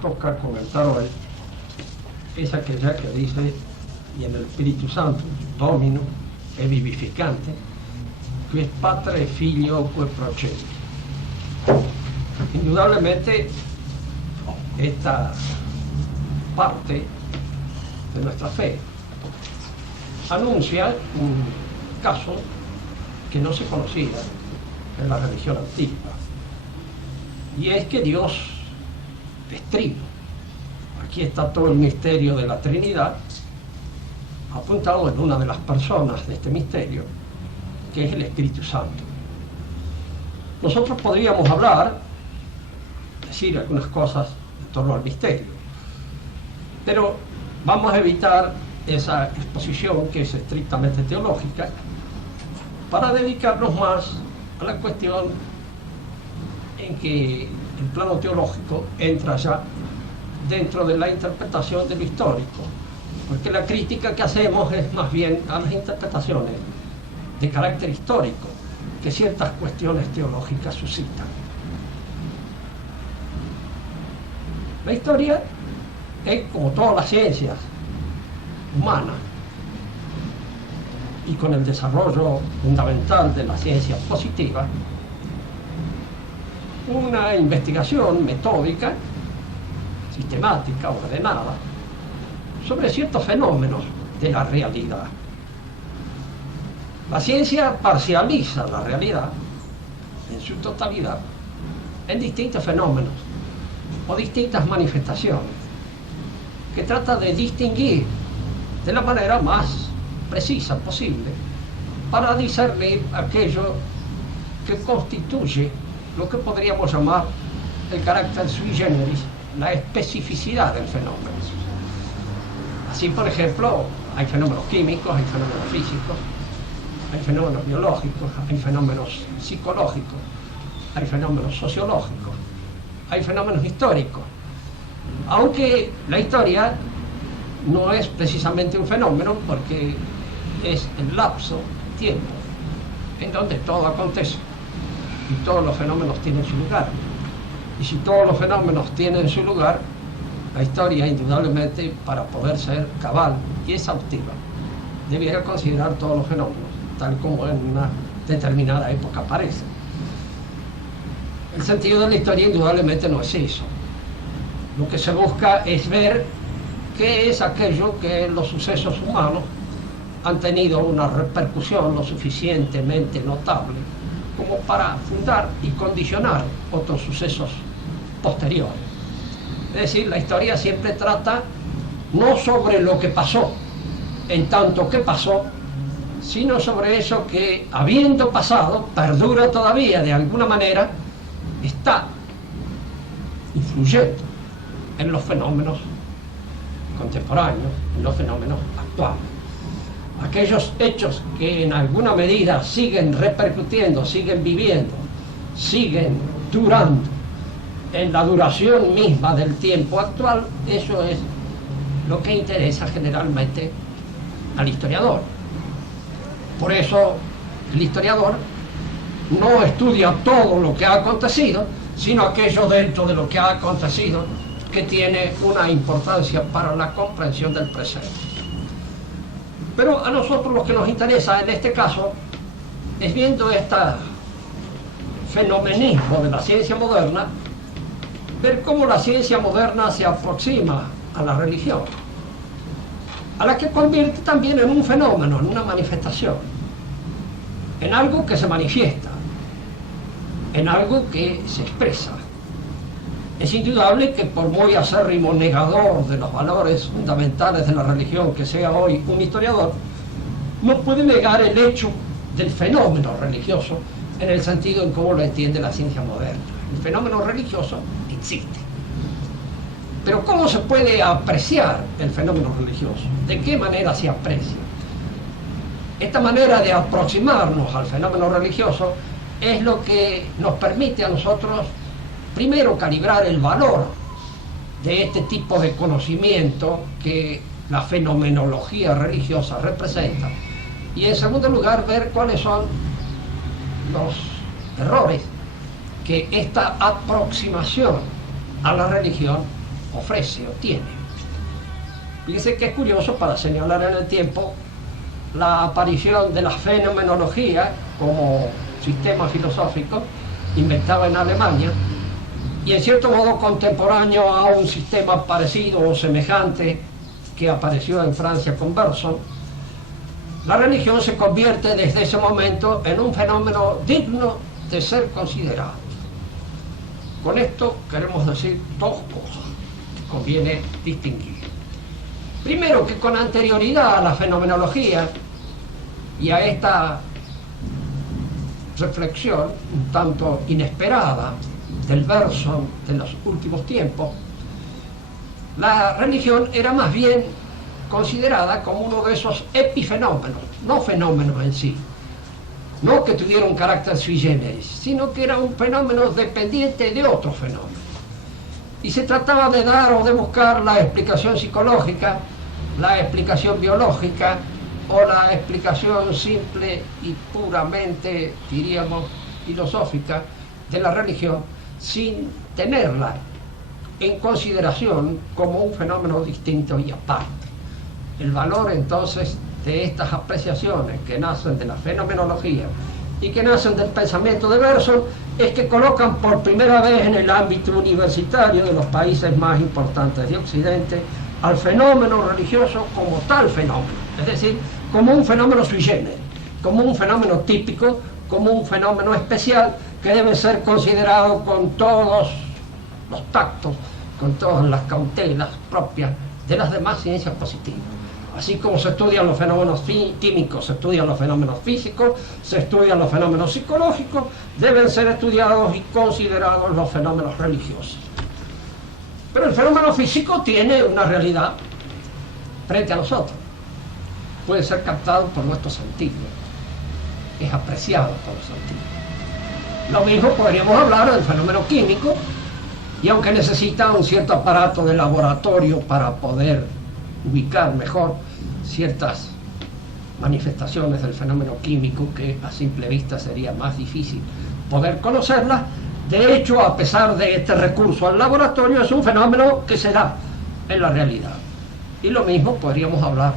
toca comentar hoy es aquella que dice: y en el Espíritu Santo, Domino, è vivificante, que es Patre, Figlio, que procede. Indudablemente, esta parte de nuestra fe anuncia un caso que no se conocía en la religión antigua, y es que Dios es trino. Aquí está todo el misterio de la Trinidad apuntado en una de las personas de este misterio, que es el Espíritu Santo. Nosotros podríamos hablar, decir algunas cosas en torno al misterio, pero vamos a evitar esa exposición que es estrictamente teológica para dedicarnos más a la cuestión en que el plano teológico entra ya dentro de la interpretación de lo histórico, porque la crítica que hacemos es más bien a las interpretaciones de carácter histórico que ciertas cuestiones teológicas suscitan. La historia es, como todas las ciencias humanas, y con el desarrollo fundamental de la ciencia positiva, una investigación metódica, sistemática, ordenada, sobre ciertos fenómenos de la realidad. La ciencia parcializa la realidad en su totalidad en distintos fenómenos o distintas manifestaciones, que trata de distinguir de la manera más precisa posible para discernir aquello que constituye lo que podríamos llamar el carácter sui generis, la especificidad del fenómeno. Así, por ejemplo, hay fenómenos químicos, hay fenómenos físicos, hay fenómenos biológicos, hay fenómenos psicológicos, hay fenómenos sociológicos, hay fenómenos históricos. Aunque la historia no es precisamente un fenómeno, porque es el lapso, tiempo, en donde todo acontece y todos los fenómenos tienen su lugar. Y si todos los fenómenos tienen su lugar, la historia, indudablemente, para poder ser cabal y exhaustiva, debiera considerar todos los fenómenos tal como en una determinada época aparecen. El sentido de la historia indudablemente no es eso. Lo que se busca es ver qué es aquello que en los sucesos humanos han tenido una repercusión lo suficientemente notable como para fundar y condicionar otros sucesos posteriores. Es decir, la historia siempre trata no sobre lo que pasó en tanto que pasó, sino sobre eso que, habiendo pasado, perdura todavía de alguna manera, está influyendo en los fenómenos contemporáneos, en los fenómenos actuales. Aquellos hechos que en alguna medida siguen repercutiendo, siguen viviendo, siguen durando en la duración misma del tiempo actual, eso es lo que interesa generalmente al historiador. Por eso el historiador no estudia todo lo que ha acontecido, sino aquello dentro de lo que ha acontecido que tiene una importancia para la comprensión del presente. Pero a nosotros lo que nos interesa en este caso es, viendo este fenomenismo de la ciencia moderna, ver cómo la ciencia moderna se aproxima a la religión, a la que convierte también en un fenómeno, en una manifestación, en algo que se manifiesta, en algo que se expresa. Es indudable que, por muy acérrimo negador de los valores fundamentales de la religión que sea hoy un historiador, no puede negar el hecho del fenómeno religioso en el sentido en cómo lo entiende la ciencia moderna. El fenómeno religioso existe. Pero ¿cómo se puede apreciar el fenómeno religioso? ¿De qué manera se aprecia? Esta manera de aproximarnos al fenómeno religioso es lo que nos permite a nosotros, primero, calibrar el valor de este tipo de conocimiento que la fenomenología religiosa representa, y en segundo lugar, ver cuáles son los errores que esta aproximación a la religión ofrece o tiene. Fíjese que es curioso, para señalar en el tiempo, la aparición de la fenomenología como sistema filosófico inventado en Alemania, y en cierto modo contemporáneo a un sistema parecido o semejante que apareció en Francia con Bergson. La religión se convierte desde ese momento en un fenómeno digno de ser considerado. Con esto queremos decir dos cosas que conviene distinguir. Primero, que con anterioridad a la fenomenología y a esta reflexión un tanto inesperada del Bergson de los últimos tiempos, la religión era más bien considerada como uno de esos epifenómenos, no fenómenos en sí, no que tuviera un carácter sui generis, sino que era un fenómeno dependiente de otro fenómeno. Y se trataba de dar o de buscar la explicación psicológica, la explicación biológica o la explicación simple y puramente, diríamos, filosófica de la religión, sin tenerla en consideración como un fenómeno distinto y aparte. El valor entonces de estas apreciaciones que nacen de la fenomenología y que nacen del pensamiento de Bergson es que colocan por primera vez en el ámbito universitario de los países más importantes de Occidente al fenómeno religioso como tal fenómeno, es decir, como un fenómeno sui generis, como un fenómeno típico, como un fenómeno especial que debe ser considerado con todos los tactos, con todas las cautelas propias de las demás ciencias positivas. Así como se estudian los fenómenos químicos, se estudian los fenómenos físicos, se estudian los fenómenos psicológicos, deben ser estudiados y considerados los fenómenos religiosos. Pero el fenómeno físico tiene una realidad frente a nosotros. Puede ser captado por nuestros sentidos, es apreciado por los sentidos. Lo mismo podríamos hablar del fenómeno químico, y aunque necesita un cierto aparato de laboratorio para poder ubicar mejor ciertas manifestaciones del fenómeno químico, que a simple vista sería más difícil poder conocerlas, de hecho, a pesar de este recurso al laboratorio, es un fenómeno que se da en la realidad. Y lo mismo podríamos hablar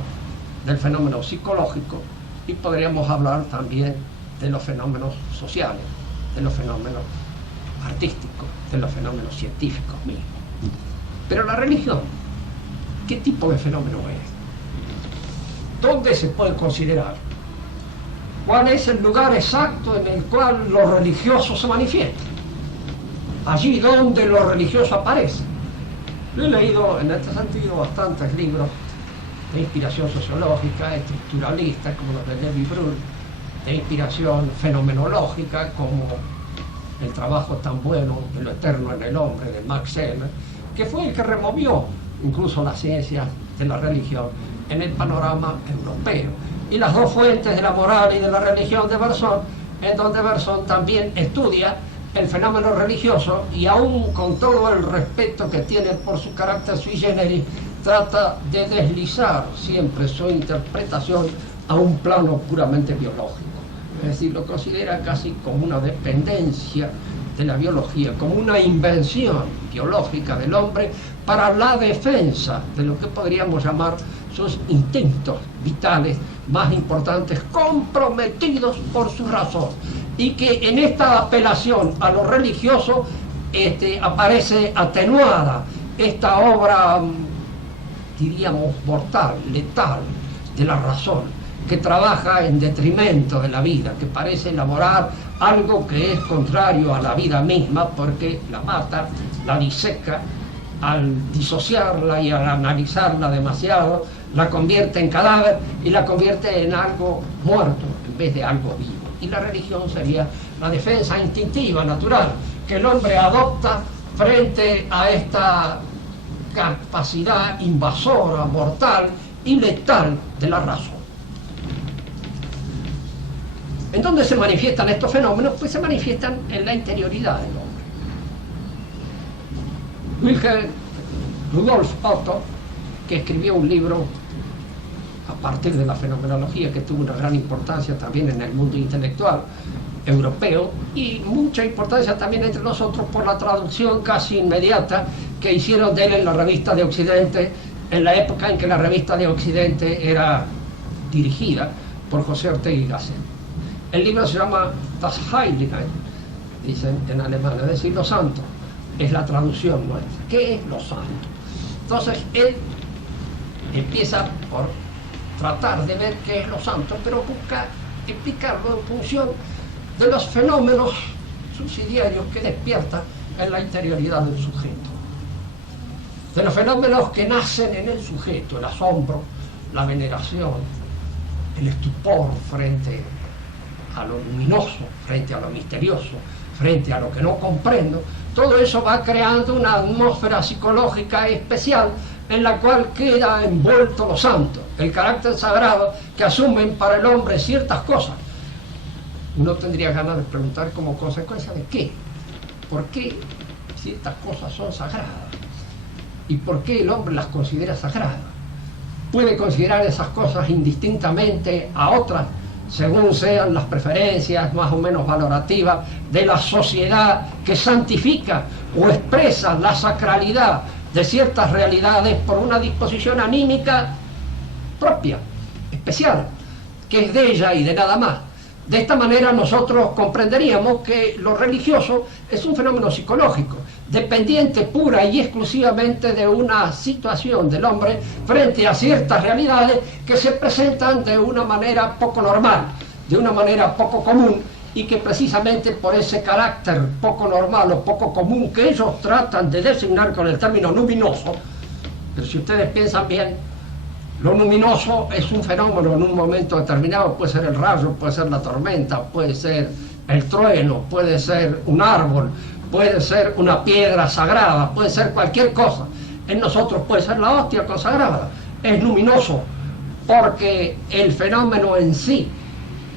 del fenómeno psicológico, y podríamos hablar también de los fenómenos sociales, de los fenómenos artísticos, de los fenómenos científicos mismos. Pero la religión, ¿qué tipo de fenómeno es? ¿Dónde se puede considerar? ¿Cuál es el lugar exacto en el cual lo religioso se manifiesta? Allí donde lo religioso aparece. Yo he leído en este sentido bastantes libros de inspiración sociológica, estructuralista, como los de Lévi-Brühl, de inspiración fenomenológica, como el trabajo tan bueno de Lo eterno en el hombre, de Max Scheler, que fue el que removió incluso las ciencias de la religión en el panorama europeo. Y las dos fuentes de la moral y de la religión de Bergson, en donde Bergson también estudia el fenómeno religioso, y aún con todo el respeto que tiene por su carácter sui generis, trata de deslizar siempre su interpretación a un plano puramente biológico. Es decir, lo considera casi como una dependencia de la biología, como una invención biológica del hombre para la defensa de lo que podríamos llamar sus instintos vitales más importantes, comprometidos por su razón, y que en esta apelación a lo religioso aparece atenuada esta obra, diríamos, mortal, letal de la razón, que trabaja en detrimento de la vida, que parece elaborar algo que es contrario a la vida misma, porque la mata, la diseca, al disociarla y al analizarla demasiado, la convierte en cadáver y la convierte en algo muerto en vez de algo vivo. Y la religión sería la defensa instintiva, natural, que el hombre adopta frente a esta capacidad invasora, mortal y letal de la razón. ¿En dónde se manifiestan estos fenómenos? Pues se manifiestan en la interioridad del hombre. Wilhelm Rudolf Otto, que escribió un libro a partir de la fenomenología, que tuvo una gran importancia también en el mundo intelectual europeo, y mucha importancia también entre nosotros por la traducción casi inmediata que hicieron de él en la revista de Occidente, en la época en que la revista de Occidente era dirigida por José Ortega y Gasset. El libro se llama Das Heilige, dicen en alemán, es decir, lo santo, es la traducción nuestra. ¿Qué es lo santo? Entonces él empieza por tratar de ver qué es lo santo, pero busca explicarlo en función de los fenómenos subsidiarios que despierta en la interioridad del sujeto, de los fenómenos que nacen en el sujeto, el asombro, la veneración, el estupor frente a lo luminoso, frente a lo misterioso, frente a lo que no comprendo. Todo eso va creando una atmósfera psicológica especial en la cual queda envuelto lo santo, el carácter sagrado que asumen para el hombre ciertas cosas. Uno tendría ganas de preguntar como consecuencia de qué, por qué ciertas cosas son sagradas y por qué el hombre las considera sagradas. Puede considerar esas cosas indistintamente a otras según sean las preferencias más o menos valorativas de la sociedad que santifica o expresa la sacralidad de ciertas realidades por una disposición anímica propia, especial, que es de ella y de nada más. De esta manera nosotros comprenderíamos que lo religioso es un fenómeno psicológico, dependiente pura y exclusivamente de una situación del hombre frente a ciertas realidades que se presentan de una manera poco normal, de una manera poco común, y que precisamente por ese carácter poco normal o poco común que ellos tratan de designar con el término luminoso, pero si ustedes piensan bien, lo luminoso es un fenómeno en un momento determinado, puede ser el rayo, puede ser la tormenta, puede ser el trueno, puede ser un árbol, puede ser una piedra sagrada, puede ser cualquier cosa. En nosotros puede ser la hostia consagrada. Es luminoso porque el fenómeno en sí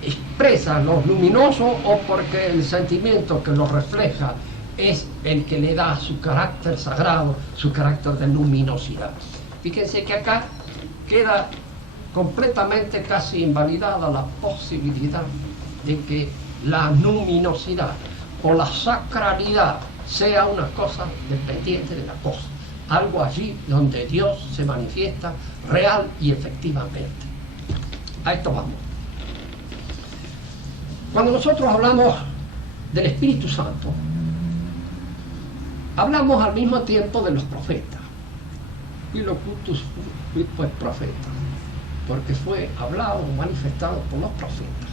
expresa lo luminoso o porque el sentimiento que lo refleja es el que le da su carácter sagrado, su carácter de luminosidad. Fíjense que acá queda completamente casi invalidada la posibilidad de que la luminosidad o la sacralidad sea una cosa dependiente de la cosa, algo allí donde Dios se manifiesta real y efectivamente. A esto vamos. Cuando nosotros hablamos del Espíritu Santo, hablamos al mismo tiempo de los profetas. Y locutus pues profeta, porque fue hablado o manifestado por los profetas.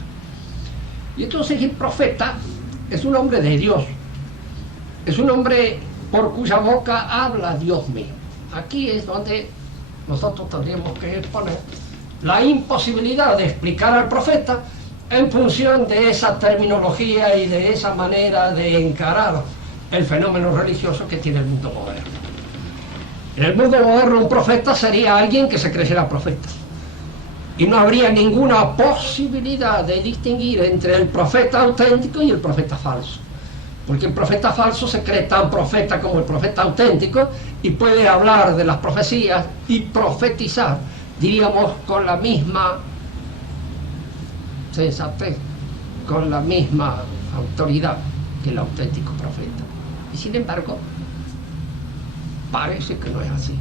Y entonces el profeta es un hombre de Dios, es un hombre por cuya boca habla Dios mismo. Aquí es donde nosotros tendríamos que exponer la imposibilidad de explicar al profeta en función de esa terminología y de esa manera de encarar el fenómeno religioso que tiene el mundo moderno. En el mundo moderno un profeta sería alguien que se creyera profeta. Y no habría ninguna posibilidad de distinguir entre el profeta auténtico y el profeta falso. Porque el profeta falso se cree tan profeta como el profeta auténtico y puede hablar de las profecías y profetizar, diríamos, con la misma sensatez, con la misma autoridad que el auténtico profeta. Y sin embargo, parece que no es así.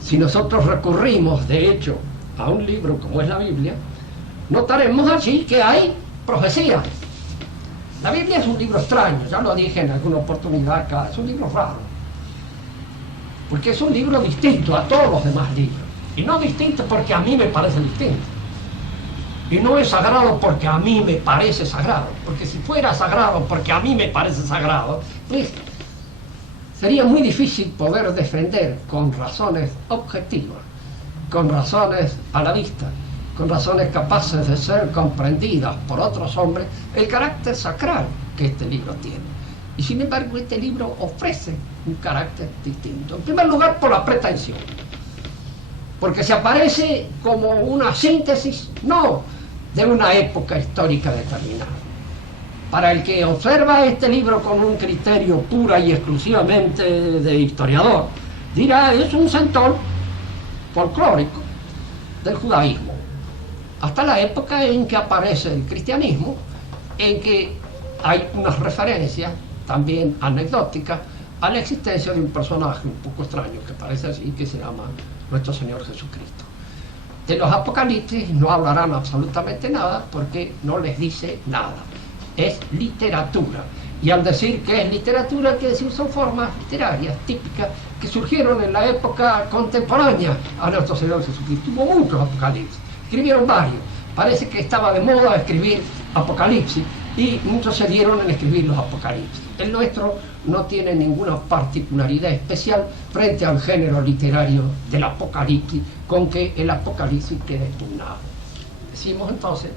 Si nosotros recurrimos, de hecho, a un libro como es la Biblia, notaremos allí que hay profecías. La Biblia es un libro extraño, ya lo dije en alguna oportunidad acá, es un libro raro, porque es un libro distinto a todos los demás libros, y no distinto porque a mí me parece distinto, y no es sagrado porque a mí me parece sagrado, porque si fuera sagrado porque a mí me parece sagrado, pues sería muy difícil poder defender con razones objetivas, con razones a la vista, con razones capaces de ser comprendidas por otros hombres, el carácter sacral que este libro tiene. Y sin embargo este libro ofrece un carácter distinto. En primer lugar por la pretensión, porque se aparece como una síntesis, no de una época histórica determinada. Para el que observa este libro con un criterio pura y exclusivamente de historiador, dirá, es un centón folclórico del judaísmo, hasta la época en que aparece el cristianismo, en que hay unas referencias también anecdóticas a la existencia de un personaje un poco extraño que parece así, que se llama nuestro Señor Jesucristo. De los Apocalipsis no hablarán absolutamente nada porque no les dice nada. Es literatura. Y al decir que es literatura, quiere decir son formas literarias típicas que surgieron en la época contemporánea a nuestro Señor Jesucristo. Hubo muchos Apocalipsis, escribieron varios. Parece que estaba de moda escribir Apocalipsis y muchos se dieron en escribir los Apocalipsis. El nuestro no tiene ninguna particularidad especial frente al género literario del Apocalipsis, con que el Apocalipsis quede pugnado. Decimos entonces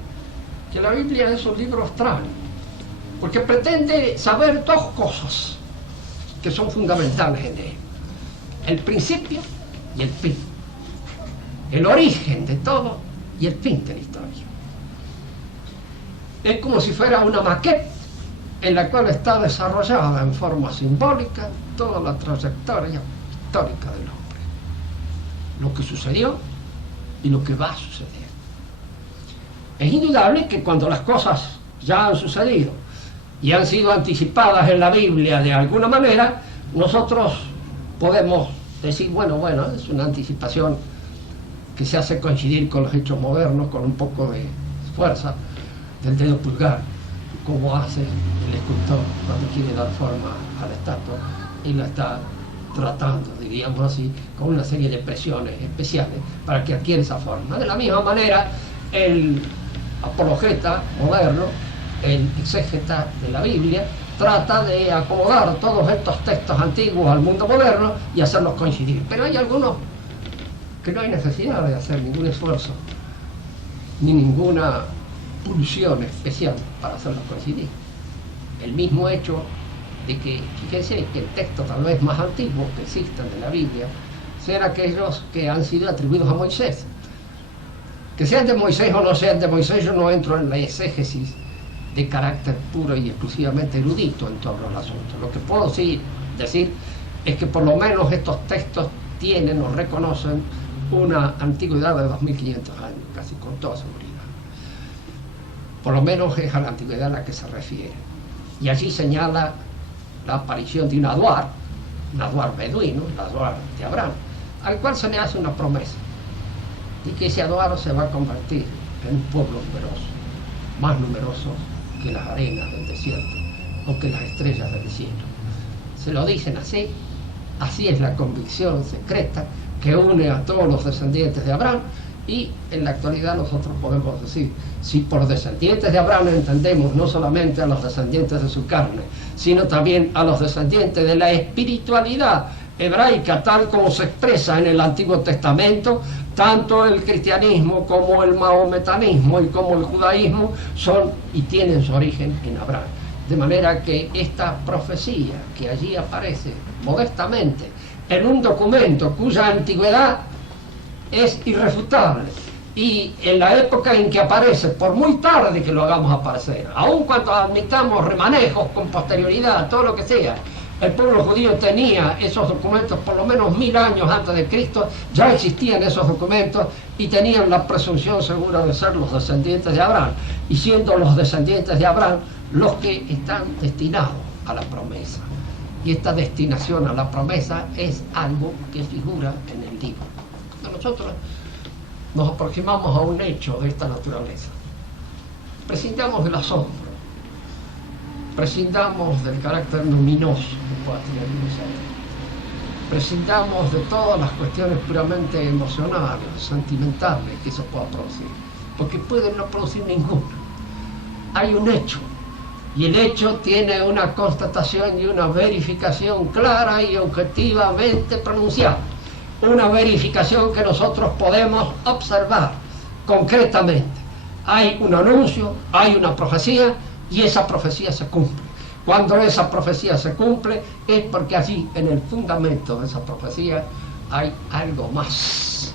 que la Biblia es un libro extraño, porque pretende saber dos cosas que son fundamentales en él: el principio y el fin, el origen de todo y el fin de la historia. Es como si fuera una maqueta en la cual está desarrollada en forma simbólica toda la trayectoria histórica del hombre, lo que sucedió y lo que va a suceder. Es indudable que cuando las cosas ya han sucedido y han sido anticipadas en la Biblia de alguna manera, nosotros podemos decir, bueno, es una anticipación que se hace coincidir con los hechos modernos, con un poco de fuerza del dedo pulgar, como hace el escultor cuando quiere dar forma a la estatua y la está tratando, diríamos así, con una serie de presiones especiales para que adquiera esa forma. De la misma manera, el apologeta moderno, el exégeta de la Biblia, trata de acomodar todos estos textos antiguos al mundo moderno y hacerlos coincidir. Pero hay algunos que no hay necesidad de hacer ningún esfuerzo ni ninguna pulsión especial para hacerlos coincidir. El mismo hecho de que, fíjense, que el texto tal vez más antiguo que existan de la Biblia sean aquellos que han sido atribuidos a Moisés. Que sean de Moisés o no sean de Moisés, yo no entro en la exégesis de carácter puro y exclusivamente erudito en torno al asunto. Lo que puedo decir es que por lo menos estos textos tienen o reconocen una antigüedad de 2500 años, casi con toda seguridad. Por lo menos es a la antigüedad a la que se refiere. Y allí señala la aparición de un Aduar beduino, el Aduar de Abraham, al cual se le hace una promesa, y que ese Aduar se va a convertir en un pueblo numeroso, más numeroso que las arenas del desierto o que las estrellas del cielo. Se lo dicen así, así es la convicción secreta que une a todos los descendientes de Abraham. Y en la actualidad nosotros podemos decir, si por descendientes de Abraham entendemos no solamente a los descendientes de su carne, sino también a los descendientes de la espiritualidad hebraica, tal como se expresa en el Antiguo Testamento, tanto el cristianismo como el mahometanismo y como el judaísmo son y tienen su origen en Abraham. De manera que esta profecía que allí aparece modestamente en un documento cuya antigüedad es irrefutable, y en la época en que aparece, por muy tarde que lo hagamos aparecer, aun cuando admitamos remanejos con posterioridad, todo lo que sea, el pueblo judío tenía esos documentos por lo menos 1000 años antes de Cristo, ya existían esos documentos y tenían la presunción segura de ser los descendientes de Abraham, y siendo los descendientes de Abraham los que están destinados a la promesa. Y esta destinación a la promesa es algo que figura en el libro. Nosotros nos aproximamos a un hecho de esta naturaleza. Prescindamos del asombro, prescindamos del carácter luminoso que pueda tener un ser, prescindamos de todas las cuestiones puramente emocionales, sentimentales que eso pueda producir, porque pueden no producir ninguna. Hay un hecho, y el hecho tiene una constatación y una verificación clara y objetivamente pronunciada. Una verificación que nosotros podemos observar concretamente. Hay un anuncio, hay una profecía, y esa profecía se cumple. Cuando esa profecía se cumple es porque allí, en el fundamento de esa profecía, hay algo más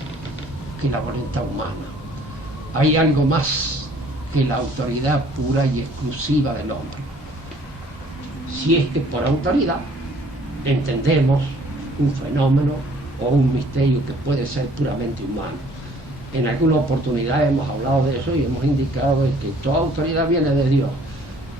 que la voluntad humana. Hay algo más que la autoridad pura y exclusiva del hombre. Si es que por autoridad entendemos un fenómeno o un misterio que puede ser puramente humano. En alguna oportunidad hemos hablado de eso y hemos indicado que toda autoridad viene de Dios.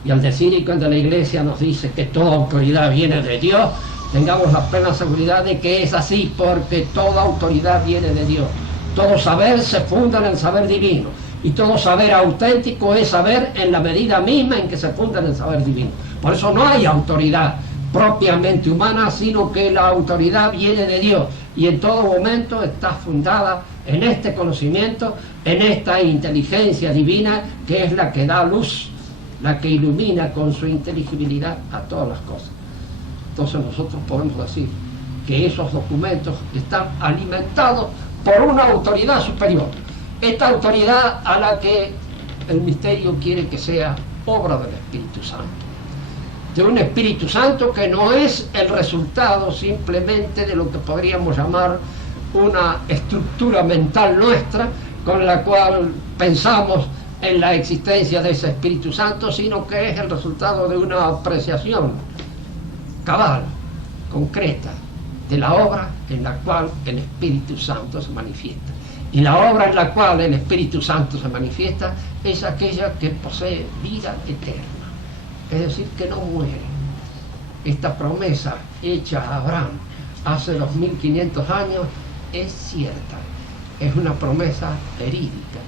Y al decir, y cuando la Iglesia nos dice que toda autoridad viene de Dios, tengamos la plena seguridad de que es así, porque toda autoridad viene de Dios. Todo saber se funda en el saber divino, y todo saber auténtico es saber en la medida misma en que se funda en el saber divino. Por eso no hay autoridad propiamente humana, sino que la autoridad viene de Dios, y en todo momento está fundada en este conocimiento, en esta inteligencia divina, que es la que da luz, la que ilumina con su inteligibilidad a todas las cosas. Entonces nosotros podemos decir que esos documentos están alimentados por una autoridad superior, esta autoridad a la que el misterio quiere que sea obra del Espíritu Santo, de un Espíritu Santo que no es el resultado simplemente de lo que podríamos llamar una estructura mental nuestra con la cual pensamos en la existencia de ese Espíritu Santo, sino que es el resultado de una apreciación cabal, concreta, de la obra en la cual el Espíritu Santo se manifiesta. Y la obra en la cual el Espíritu Santo se manifiesta es aquella que posee vida eterna, es decir, que no muere. Esta promesa hecha a Abraham hace 2500 años es cierta, es una promesa verídica,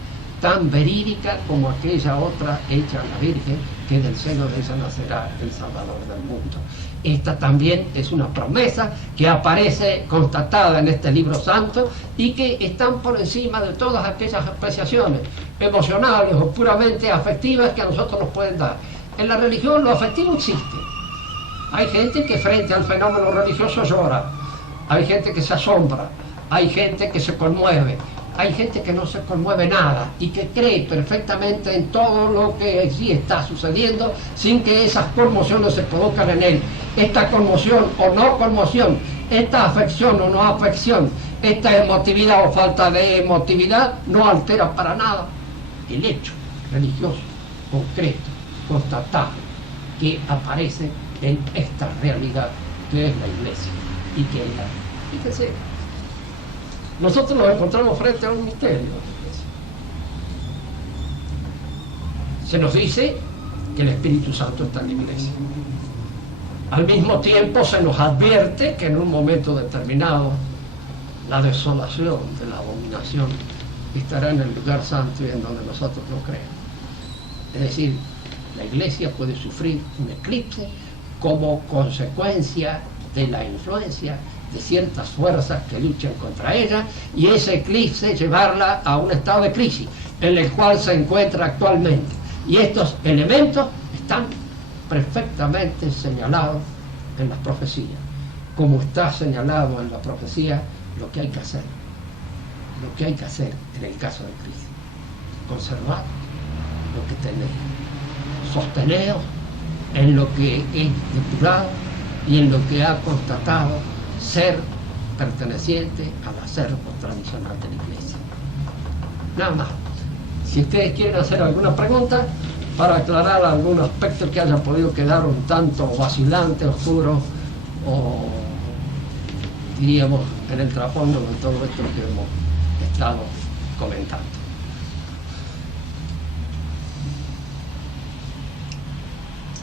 tan verídica como aquella otra hecha a la Virgen, que del seno de ella nacerá el Salvador del mundo. Esta también es una promesa que aparece constatada en este libro santo y que están por encima de todas aquellas apreciaciones emocionales o puramente afectivas que a nosotros nos pueden dar. En la religión lo afectivo existe. Hay gente que frente al fenómeno religioso llora, hay gente que se asombra, hay gente que se conmueve, hay gente que no se conmueve nada y que cree perfectamente en todo lo que sí está sucediendo sin que esas conmociones se produzcan en él. Esta conmoción o no conmoción, esta afección o no afección, esta emotividad o falta de emotividad no altera para nada el hecho religioso, concreto, constatable, que aparece en esta realidad que es la Iglesia y que es la... Fíjense, nosotros nos encontramos frente a un misterio de la Iglesia. Se nos dice que el Espíritu Santo está en la Iglesia. Al mismo tiempo se nos advierte que en un momento determinado la desolación de la abominación estará en el lugar santo y en donde nosotros no creemos. Es decir, la Iglesia puede sufrir un eclipse como consecuencia de la influencia de ciertas fuerzas que luchan contra ella, y ese eclipse llevarla a un estado de crisis en el cual se encuentra actualmente. Y estos elementos están perfectamente señalados en las profecías, como está señalado en la profecía lo que hay que hacer. Lo que hay que hacer en el caso de crisis: conservad lo que tenéis, sosteneos en lo que es depurado y en lo que ha constatado ser perteneciente al acervo tradicional de la Iglesia. Nada más. Si ustedes quieren hacer alguna pregunta para aclarar algún aspecto que haya podido quedar un tanto vacilante, oscuro, o diríamos en el trasfondo de todo esto que hemos estado comentando.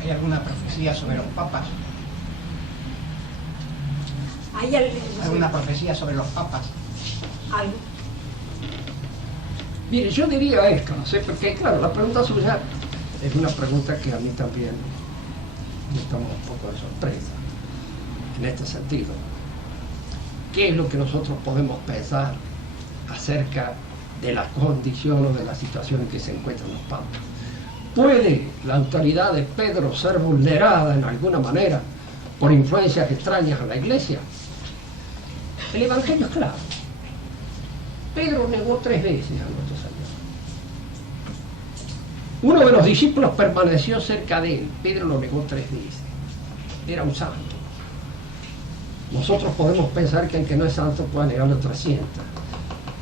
¿Hay alguna profecía sobre los papas? ¿Hay ¿Alguna profecía sobre los papas? algo? Mire, yo diría esto, no sé, porque claro, la pregunta suya es una pregunta que a mí también me toma un poco de sorpresa, en este sentido. ¿Qué es lo que nosotros podemos pensar acerca de la condición o de la situación en que se encuentran los papas? ¿Puede la autoridad de Pedro ser vulnerada en alguna manera por influencias extrañas a la Iglesia? El Evangelio es claro. Pedro negó 3 veces a nuestro Señor. Uno de los discípulos permaneció cerca de él. Pedro lo negó 3 veces. Era un santo. Nosotros podemos pensar que el que no es santo puede negarlo 300.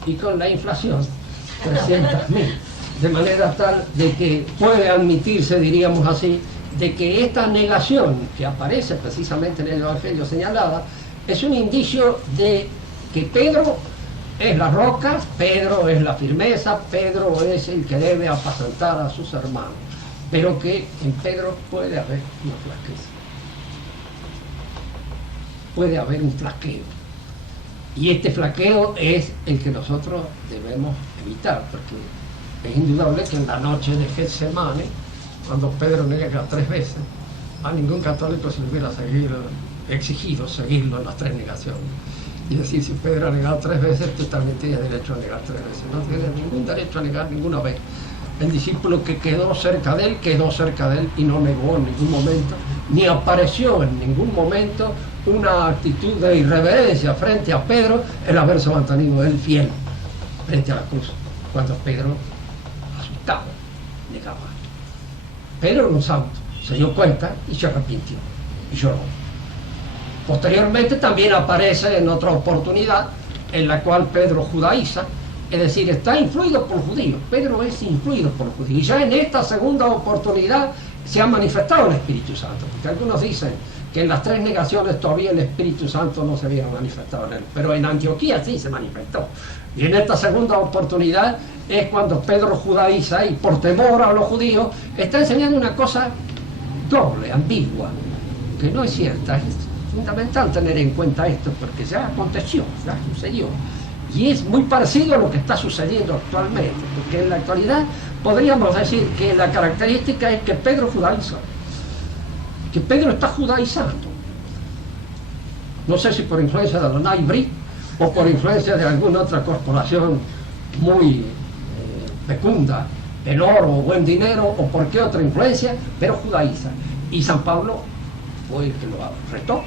Y con la inflación, 300.000. De manera tal de que puede admitirse, diríamos así, de que esta negación que aparece precisamente en el Evangelio señalada es un indicio de que Pedro es la roca, Pedro es la firmeza, Pedro es el que debe apacentar a sus hermanos, pero que en Pedro puede haber una flaqueza. puede haber un flaqueo. Y este flaqueo es el que nosotros debemos evitar, porque es indudable que en la noche de Getsemane, cuando Pedro niega 3 veces, a ningún católico se le hubiera exigido seguirlo en las 3 negaciones. Y decir, si Pedro ha negado 3 veces, tú también tienes derecho a negar 3 veces. No tienes ningún derecho a negar ninguna vez. El discípulo que quedó cerca de él y no negó en ningún momento, ni apareció en ningún momento una actitud de irreverencia frente a Pedro, el haberse mantenido él fiel frente a la cruz, cuando Pedro, asustado, negaba. Pedro era un santo, se dio cuenta y se arrepintió y lloró. Posteriormente también aparece en otra oportunidad en la cual Pedro judaiza, es decir, está influido por judíos. Pedro es influido por judíos. Y ya en esta segunda oportunidad se ha manifestado el Espíritu Santo, porque algunos dicen que en las 3 negaciones todavía el Espíritu Santo no se había manifestado en él, pero en Antioquía sí se manifestó. Y en esta segunda oportunidad es cuando Pedro judaiza y por temor a los judíos está enseñando una cosa doble, ambigua, que no es cierta. Es fundamental tener en cuenta esto, porque ya aconteció, ya sucedió. Y es muy parecido a lo que está sucediendo actualmente, porque en la actualidad podríamos decir que la característica es que Pedro judaiza, que Pedro está judaizando. No sé si por influencia de la Brit o por influencia de alguna otra corporación muy fecunda en oro o buen dinero, o por qué otra influencia, pero judaiza. Y San Pablo fue el que lo retó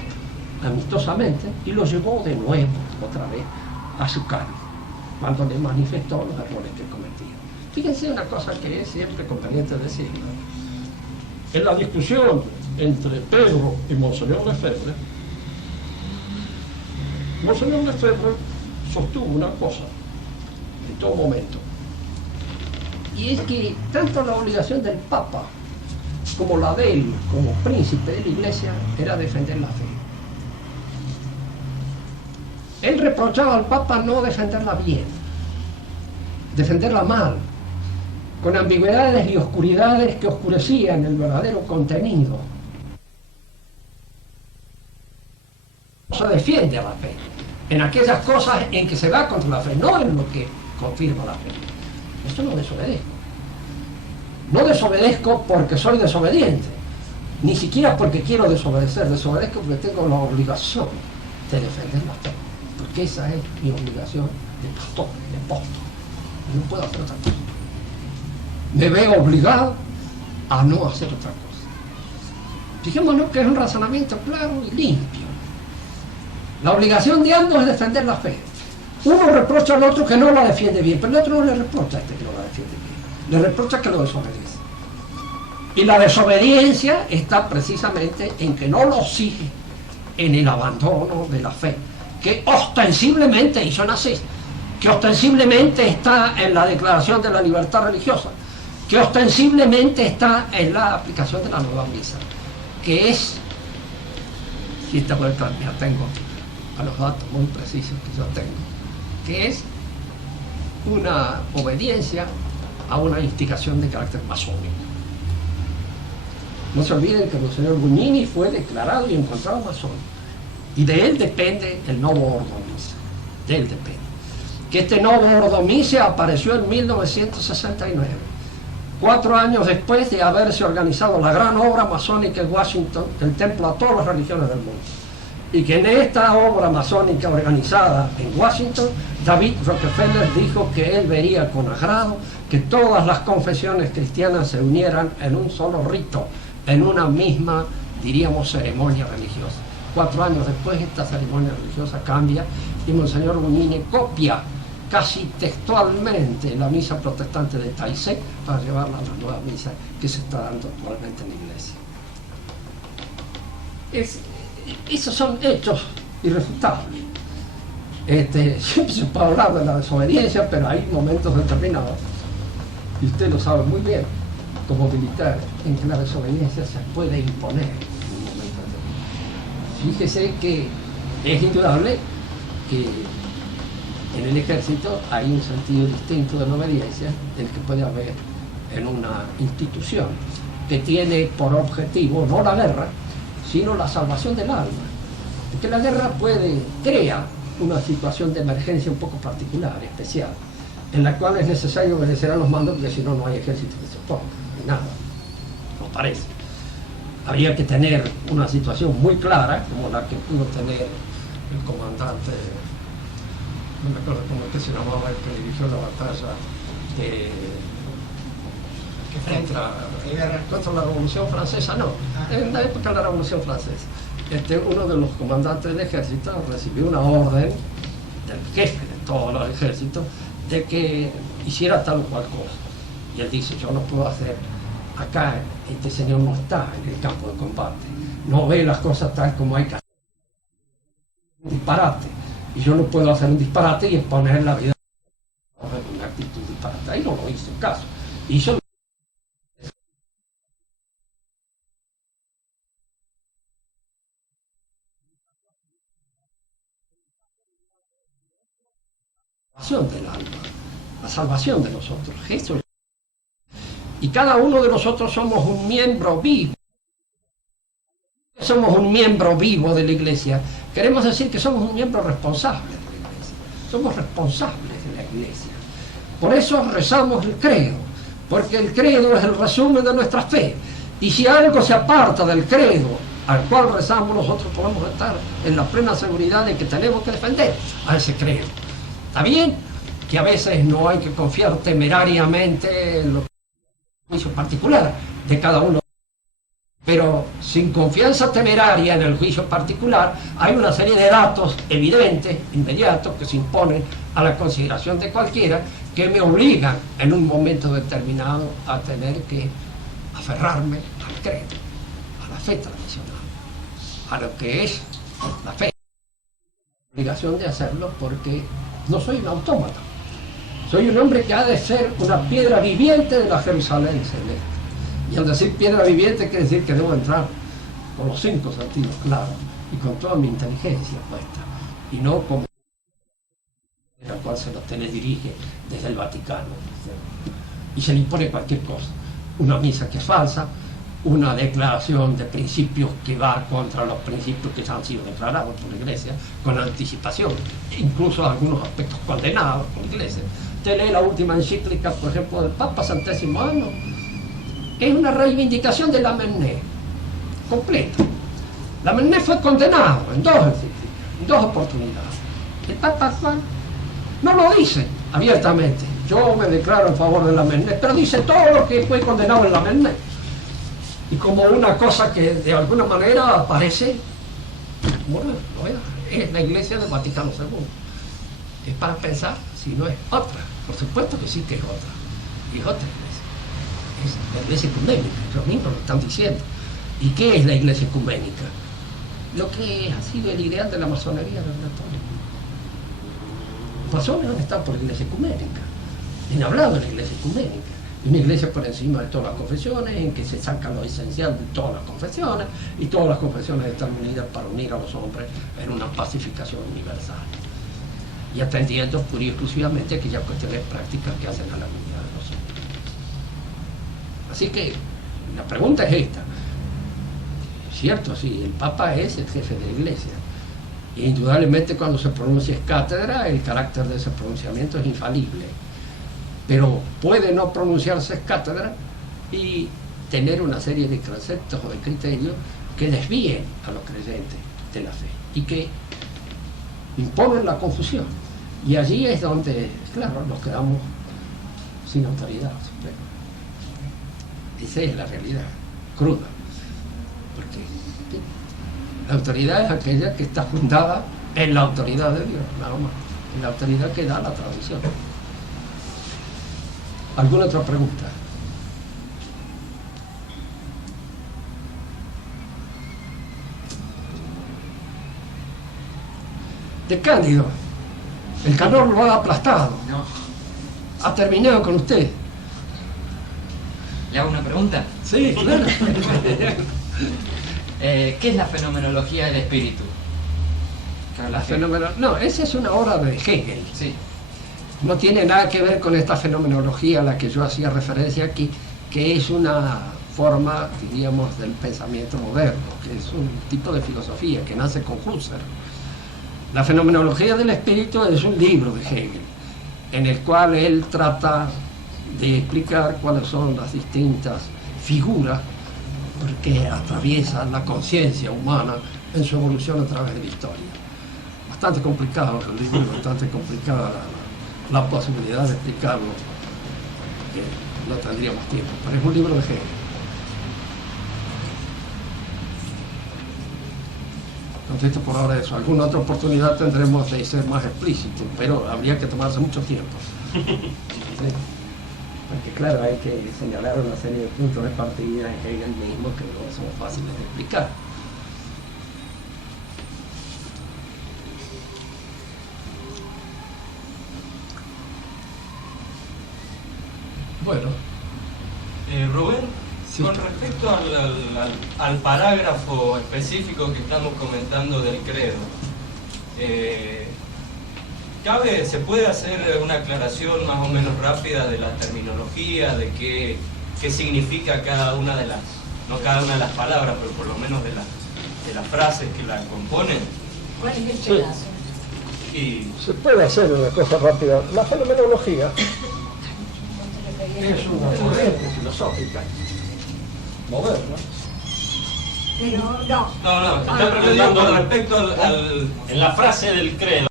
amistosamente y lo llevó de nuevo otra vez a su carne, cuando le manifestó los errores que cometía. Fíjense una cosa que es siempre conveniente decirlo. En la discusión entre Pedro y Monseñor Lefebvre, Monseñor Lefebvre sostuvo una cosa en todo momento, y es que tanto la obligación del Papa como la de él, como príncipe de la Iglesia, era defender la fe. Él reprochaba al Papa no defenderla bien, defenderla mal, con ambigüedades y oscuridades que oscurecían el verdadero contenido. Se defiende a la fe, en aquellas cosas en que se va contra la fe, no en lo que confirma la fe. Esto no desobedezco. No desobedezco porque soy desobediente, ni siquiera porque quiero desobedecer, desobedezco porque tengo la obligación de defender la fe, porque esa es mi obligación de pastor, de apóstol. No puedo hacer otra cosa. Me veo obligado a no hacer otra cosa. Fijémonos que es un razonamiento claro y limpio. La obligación de ambos es defender la fe. Uno reprocha al otro que no la defiende bien, pero el otro no le reprocha a este que no la defiende bien. Le reprocha que lo desobedece. Y la desobediencia está precisamente en que no lo sigue en el abandono de la fe, que ostensiblemente hizo nacer, que ostensiblemente está en la declaración de la libertad religiosa, que ostensiblemente está en la aplicación de la nueva misa, que es, si esta vuelta me atengo a los datos muy precisos que yo tengo, que es una obediencia a una instigación de carácter masónico. No se olviden que el señor Bugnini fue declarado y encontrado masón, y de él depende el Novo Ordo Missae, de él depende. Que este Novo Ordo Missae apareció en 1969, 4 años después de haberse organizado la gran obra masónica en Washington, el templo a todas las religiones del mundo. Y que en esta obra masónica organizada en Washington, David Rockefeller dijo que él vería con agrado que todas las confesiones cristianas se unieran en un solo rito, en una misma, diríamos, ceremonia religiosa. 4 años después esta ceremonia religiosa cambia y Monseñor Bugnini copia casi textualmente la misa protestante de Taizé para llevarla a la nueva misa que se está dando actualmente en la iglesia. Esos son hechos irrefutables. Siempre se puede hablar de la desobediencia, pero hay momentos determinados, y usted lo sabe muy bien, como militar, en que la desobediencia se puede imponer en un momento determinado. Fíjese que es indudable que en el ejército hay un sentido distinto de la obediencia del que puede haber en una institución que tiene por objetivo no la guerra, sino la salvación del alma. que la guerra crea una situación de emergencia un poco particular, especial, en la cual es necesario obedecer a los mandos, porque si no, no hay ejército que se oponga, ni nada, no parece. Había que tener una situación muy clara, como la que pudo tener el comandante, no me acuerdo cómo es que se llamaba, el que dirigió la batalla contra la Revolución Francesa, no, en la época de la Revolución Francesa. Uno de los comandantes del ejército recibió una orden del jefe de todos los ejércitos de que hiciera tal o cual cosa. Y él dice, yo no puedo hacer, acá este señor no está en el campo de combate, no ve las cosas tal como hay que hacer. Un disparate. Y yo no puedo hacer un disparate y exponer la vida en una actitud disparate. Ahí no lo hizo caso. Hizo la salvación del alma, la salvación de nosotros. Eso es. Y cada uno de nosotros somos un miembro vivo. Somos un miembro vivo de la Iglesia. Queremos decir que somos un miembro responsable de la Iglesia. Somos responsables de la Iglesia. Por eso rezamos el credo, porque el credo es el resumen de nuestra fe. Y si algo se aparta del credo al cual rezamos, nosotros podemos estar en la plena seguridad de que tenemos que defender a ese credo. ¿Está bien? Que a veces no hay que confiar temerariamente en lo que es el juicio particular de cada uno. Pero sin confianza temeraria en el juicio particular, hay una serie de datos evidentes, inmediatos, que se imponen a la consideración de cualquiera, que me obligan en un momento determinado a tener que aferrarme al credo, a la fe tradicional, a lo que es la fe. La obligación de hacerlo porque no soy un autómata, soy un hombre que ha de ser una piedra viviente de la Jerusalén celeste. Y al decir piedra viviente quiere decir que debo entrar con los 5 sentidos claros y con toda mi inteligencia puesta, y no como la cual se nos teledirige desde el Vaticano y se le impone cualquier cosa, una misa que es falsa, una declaración de principios que va contra los principios que ya han sido declarados por la Iglesia con anticipación, incluso algunos aspectos condenados por la Iglesia. Usted lee la última encíclica, por ejemplo, del Papa Centésimo Ano, es una reivindicación de la Lamennais completa. La Lamennais fue condenado en 2 encíclicas, en 2 oportunidades. El Papa actual no lo dice abiertamente, yo me declaro en favor de la Lamennais, pero dice todo lo que fue condenado en la Lamennais. Y como una cosa que de alguna manera aparece, bueno, es la Iglesia del Vaticano II. Es para pensar si no es otra. Por supuesto que sí que es otra. Y es otra iglesia. Es la Iglesia ecuménica, ellos mismos lo están diciendo. ¿Y qué es la Iglesia ecuménica? Lo que ha sido el ideal de la masonería revelatoria. Los masones han estado por la Iglesia ecuménica, han hablado de la Iglesia ecuménica. Una iglesia por encima de todas las confesiones, en que se saca lo esencial de todas las confesiones, y todas las confesiones están unidas para unir a los hombres en una pacificación universal. Y atendiendo pura y exclusivamente a aquellas cuestiones prácticas que hacen a la unidad de los hombres. Así que la pregunta es esta. Cierto, sí, el Papa es el jefe de la Iglesia. E indudablemente cuando se pronuncia es cátedra, el carácter de ese pronunciamiento es infalible. Pero puede no pronunciarse cátedra y tener una serie de conceptos o de criterios que desvíen a los creyentes de la fe y que imponen la confusión. Y allí es donde, claro, nos quedamos sin autoridad suprema. Esa es la realidad cruda. Porque la autoridad es aquella que está fundada en la autoridad de Dios, nada más, en la autoridad que da la tradición. ¿Alguna otra pregunta? De Cándido, el calor lo ha aplastado. No. Ha terminado con usted. ¿Le hago una pregunta? Sí, claro. ¿Qué es la fenomenología del espíritu? No, esa es una obra de Hegel. Sí. No tiene nada que ver con esta fenomenología a la que yo hacía referencia aquí, que es una forma, diríamos, del pensamiento moderno, que es un tipo de filosofía que nace con Husserl. La fenomenología del espíritu es un libro de Hegel, en el cual él trata de explicar cuáles son las distintas figuras que atraviesan la conciencia humana en su evolución a través de la historia. Bastante complicado el libro, bastante complicada la posibilidad de explicarlo, que no tendríamos tiempo, pero es un libro de Hegel. Entonces, por ahora eso. Alguna otra oportunidad tendremos de ser más explícitos, pero habría que tomarse mucho tiempo. Sí. Porque claro, hay que señalar una serie de puntos de partida en Hegel mismo que no son fáciles de explicar. Bueno. Rubén, sí, con respecto al parágrafo específico que estamos comentando del credo, ¿se puede hacer una aclaración más o menos rápida de la terminología, de qué significa cada una de las, no cada una de las palabras, pero por lo menos de las frases que la componen? ¿Cuál es el Sí. pedazo? Y Se puede hacer una cosa rápida. La fenomenología No te lo es una corriente filosófica moderna. Pero no. no, te estoy preguntando con respecto En la frase del credo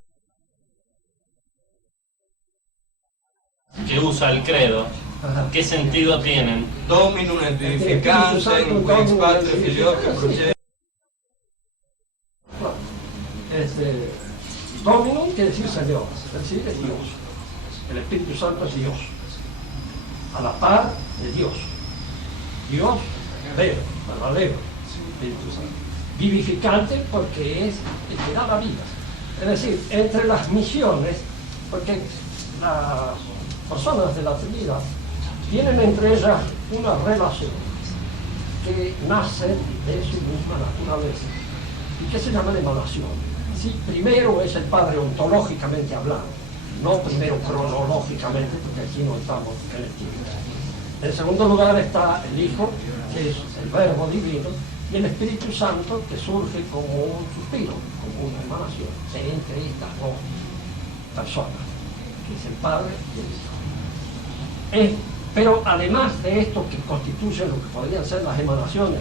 que usa el credo, Ajá. ¿qué sentido tienen? Dominum et vivificantem, ex patria filioque procede. Dominum quiere decir Señor, es decir, es Dios. El Espíritu Santo es Dios. A la par de Dios. Dios verdadero, Espíritu Santo. Vivificante porque es el que da la vida. Es decir, entre las misiones, porque las personas de la Trinidad tienen entre ellas una relación que nace de su misma naturaleza y que se llama de emanación. Sí, primero es el Padre ontológicamente hablando, no primero cronológicamente, porque aquí no estamos en el tiempo. En segundo lugar está el Hijo, que es el Verbo divino, y el Espíritu Santo, que surge como un suspiro, como una emanación entre estas dos personas, que es el Padre y el Hijo. Pero además de esto que constituye lo que podrían ser las emanaciones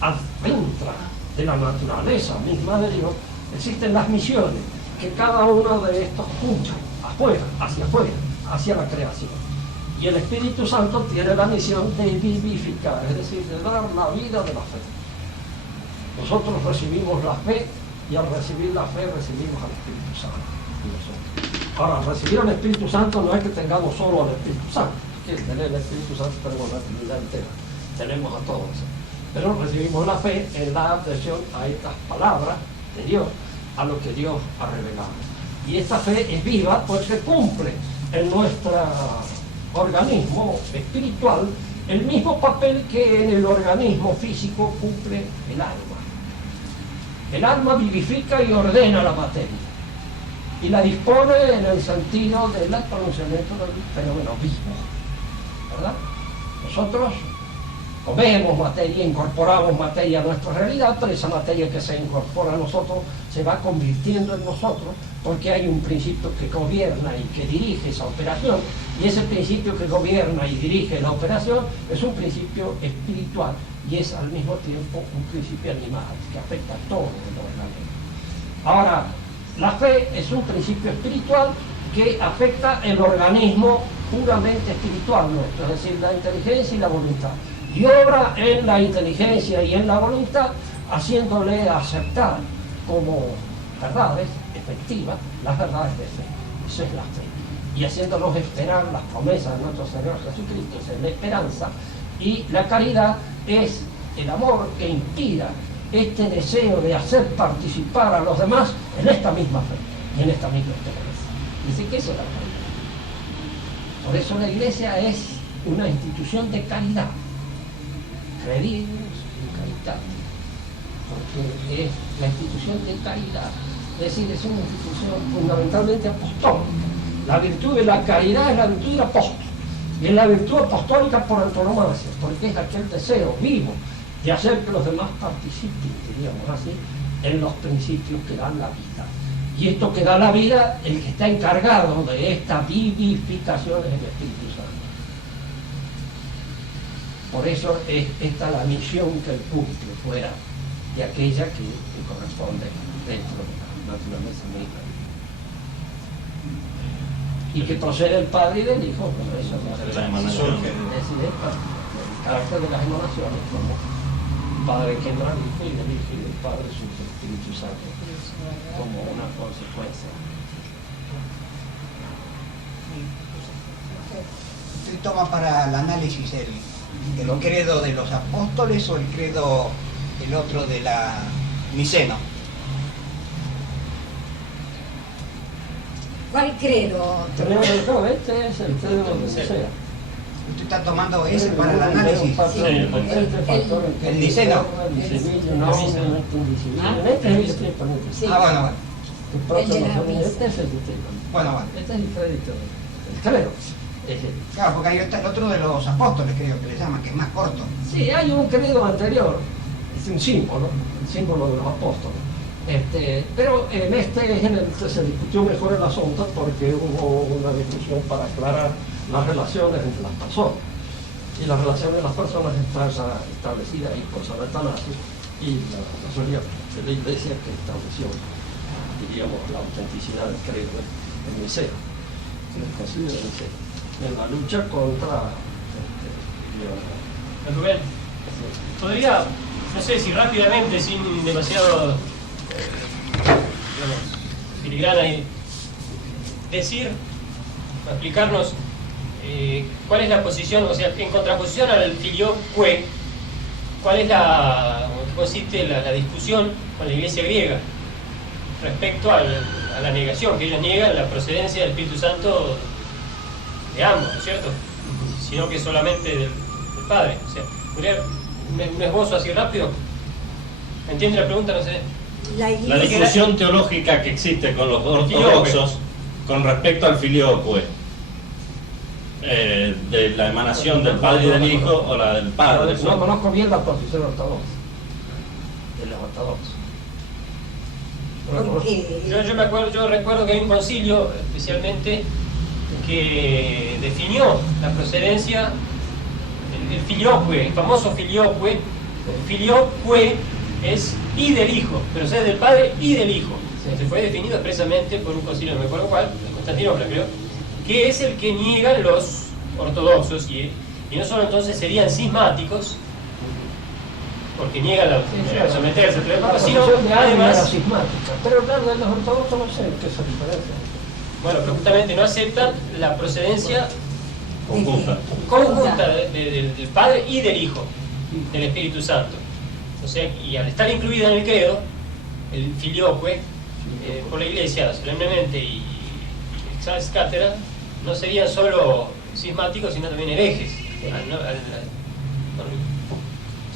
adentro de la naturaleza misma de Dios, existen las misiones que cada uno de estos cumple afuera, hacia la creación. Y el Espíritu Santo tiene la misión de vivificar, es decir, de dar la vida de la fe. Nosotros recibimos la fe y al recibir la fe recibimos al Espíritu Santo. Ahora, recibir al Espíritu Santo no es que tengamos solo al Espíritu Santo, que tener el Espíritu Santo tenemos la Trinidad entera, tenemos a todos. Pero recibimos la fe en la adhesión a estas palabras de Dios, a lo que Dios ha revelado. Y esta fe es viva porque cumple en nuestro organismo espiritual el mismo papel que en el organismo físico cumple el alma. El alma vivifica y ordena la materia y la dispone en el sentido del pronunciamiento del fenómeno vivo, ¿verdad? Nosotros comemos materia, incorporamos materia a nuestra realidad, pero esa materia que se incorpora a nosotros se va convirtiendo en nosotros porque hay un principio que gobierna y que dirige esa operación, y ese principio que gobierna y dirige la operación es un principio espiritual y es al mismo tiempo un principio animal que afecta a todo el organismo. Ahora, la fe es un principio espiritual que afecta el organismo puramente espiritual nuestro, es decir, la inteligencia y la voluntad. Y obra en la inteligencia y en la voluntad, haciéndole aceptar como verdades efectivas las verdades de fe. Eso es la fe. Y haciéndolos esperar las promesas de nuestro Señor Jesucristo, esa es la esperanza. Y la caridad es el amor que inspira este deseo de hacer participar a los demás en esta misma fe y en esta misma esperanza. Dice que eso es la caridad. Por eso la Iglesia es una institución de caridad. Credimus in caritate, porque es la institución de caridad, es decir, es una institución fundamentalmente apostólica. La virtud de la caridad es la virtud del apóstol, Es la virtud apostólica por antonomasia, porque es aquel deseo vivo de hacer que los demás participen, diríamos así, en los principios que dan la vida. Y esto que da la vida, el que está encargado de esta vivificación es el Espíritu Santo. Por eso es esta la misión que él cumple fuera de aquella que corresponde dentro de la naturaleza misma. Y que procede del Padre y del Hijo, bueno, eso es La emanación. es decir, el carácter de las emanaciones como Padre que entra al Hijo y del Hijo y del Padre su Espíritu Santo como una consecuencia. ¿Usted toma para el análisis el credo de los apóstoles o el credo, el otro de la Niceno? ¿Cuál credo? Tenemos el credo, este es el credo de Nicea. ¿Usted está tomando ese para el análisis? El Niceno. Sí. Ah, bueno, bueno. Este es el Niceno. Bueno. Este es el crédito, el credo. Es el- Claro, porque hay el otro de los apóstoles, creo que le llaman, que es más corto. Sí, hay un credo anterior, es un símbolo, el símbolo de los apóstoles. Pero en este es en el que se discutió mejor el asunto porque hubo una discusión para aclarar las relaciones entre las personas. Y las relaciones de las personas están establecidas ahí por San Atanasio y la mayoría de la Iglesia que estableció, diríamos, la autenticidad del credo en Nicea, en el concilio de Nicea, en la lucha contra Rubén, podría, no sé si rápidamente, sin demasiado filigrana, y decir, explicarnos cuál es la posición, o sea, en contraposición al filioque, cuál es la, o en qué consiste la discusión con la Iglesia griega respecto a la negación, que ellos niegan la procedencia del Espíritu Santo de ambos, ¿no es cierto? Sino que solamente del Padre. O sea, ¿podría un esbozo así rápido? ¿Me entiende la pregunta? No sé. La discusión teológica que existe con los ortodoxos con respecto al filioque, de la emanación del Padre y del Hijo o la del Padre. No conozco bien la posición ortodoxa, de los ortodoxos. Porque Yo recuerdo que hay un concilio especialmente que definió la procedencia, el filioque, el famoso filioque. El filioque es y del Hijo, pero es del Padre y del Hijo. Se fue definido expresamente por un concilio, no me acuerdo cuál, de Constantinopla creo, que es el que niegan los ortodoxos, y no solo entonces serían cismáticos, porque niegan la someterse al Papa, sino además, pero claro, de los ortodoxos no sé qué se diferencia. bueno, pero justamente no aceptan la procedencia Conjunta. conjunta del Padre y del Hijo, del Espíritu Santo. O sea, y al estar incluida en el credo, el filioque, por la Iglesia solemnemente y ex cátedra, no serían solo cismáticos, sino también herejes.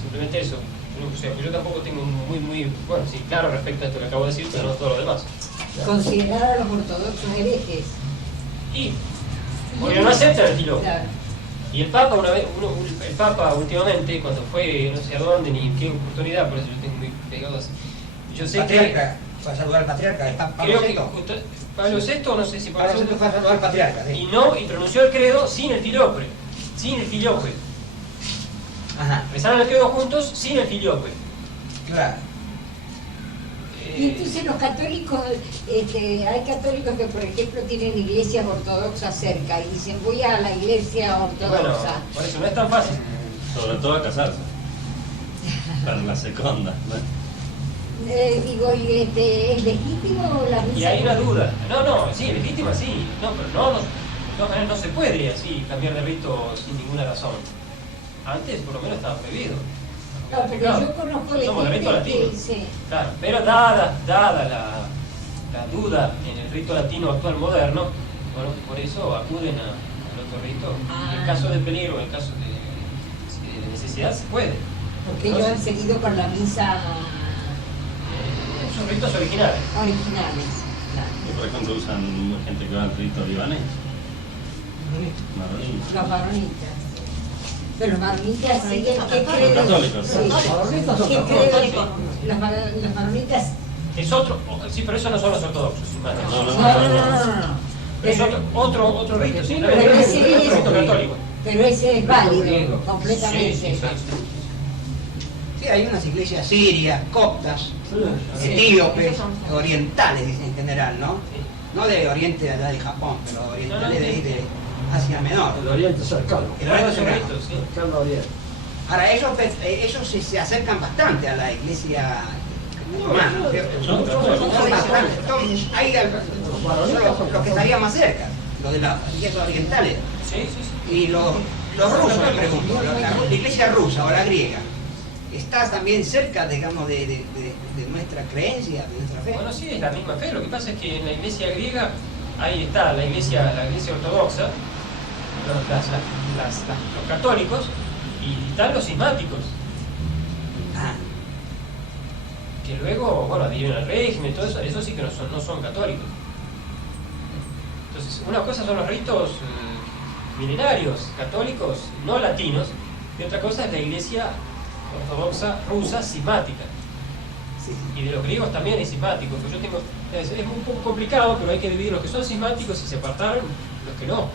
Simplemente eso. O sea, yo tampoco tengo muy bueno, sí, claro respecto a esto que acabo de decir, pero no todo lo demás. considerar a los ortodoxos herejes. Y porque no aceptan el filioque. Claro. Y el Papa el Papa últimamente, cuando fue no sé a dónde ni en qué oportunidad, por eso yo tengo muy pegado así. Yo sé Patriarca, fue a saludar al patriarca, que está creo Pablo que VI. Pablo VI, no sé si Pablo Pablo VI VI, fue a saludar al patriarca, sí. y pronunció el credo sin el filioque, sin el filioque. Ajá, Rezaron el credo juntos sin el filioque. claro. Y entonces los católicos, hay católicos que por ejemplo tienen iglesias ortodoxas cerca y dicen voy a la iglesia Bueno, ortodoxa. por eso no es tan fácil. Sobre todo a casarse. Para la segunda, ¿no? Digo, ¿es legítimo la misa? Y hay una duda. No, sí, legítima sí. No, pero no se puede así cambiar de rito sin ninguna razón. Antes por lo menos estaba prohibido. No, porque yo conozco de Somos de rito gente que latino. dice, Claro, pero dada la duda en el rito latino actual moderno, bueno, por eso acuden al otro rito. En caso de peligro, en caso de necesidad, se puede. porque ellos han seguido con la misa Son ritos originales. originales. Claro. Y por ejemplo usan gente que va al rito libanés. Los maronitas. Pero los maronitas siguen, ¿qué creen? católicos. Sí. Los maronitas son ¿Qué católicos. creen? Los maronitas. Es otro, sí, pero eso no son los ortodoxos. No, no, No. Es otro rito, sí, Pero ese es rito es, católico. pero ese es válido Sí, completamente. sí, sí. Sí, hay unas iglesias sirias, coptas, etíopes, orientales en general, ¿no? No de Oriente de allá de Japón, pero orientales de ahí de Asia Menor. El Oriente cercano. El Oriente Son cercano. ritos, sí. Cercano al Oriente. Ahora, ellos se acercan bastante a la iglesia romana, ¿no es cierto? Son católicos. Son bastante. Son los que estarían más cerca, los de las iglesias orientales. Sí, sí, sí. Y los rusos, me pregunto, la iglesia rusa o la griega, ¿está también cerca, digamos, de nuestra creencia, de nuestra fe? Bueno, sí, es la misma fe. Lo que pasa es que en la iglesia griega, ahí está la iglesia ortodoxa, los católicos, y están los cismáticos, Ah, que luego, bueno, adhieren al régimen y todo eso, eso sí que no son católicos. Entonces, una cosa son los ritos milenarios, católicos, no latinos, y otra cosa es la iglesia ortodoxa rusa cismática. sí. Y de los griegos también hay cismáticos. Pues yo tengo, es un poco complicado, pero hay que dividir los que son cismáticos y separar los que no.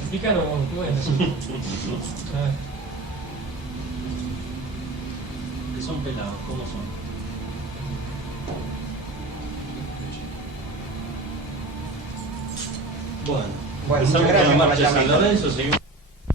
Explícanos, ¿cómo es eso? A ver. Que son pelados, ¿cómo son? Bueno, Bueno, empezamos muchas con la gracias por la marcha de San charla. Lorenzo, seguimos.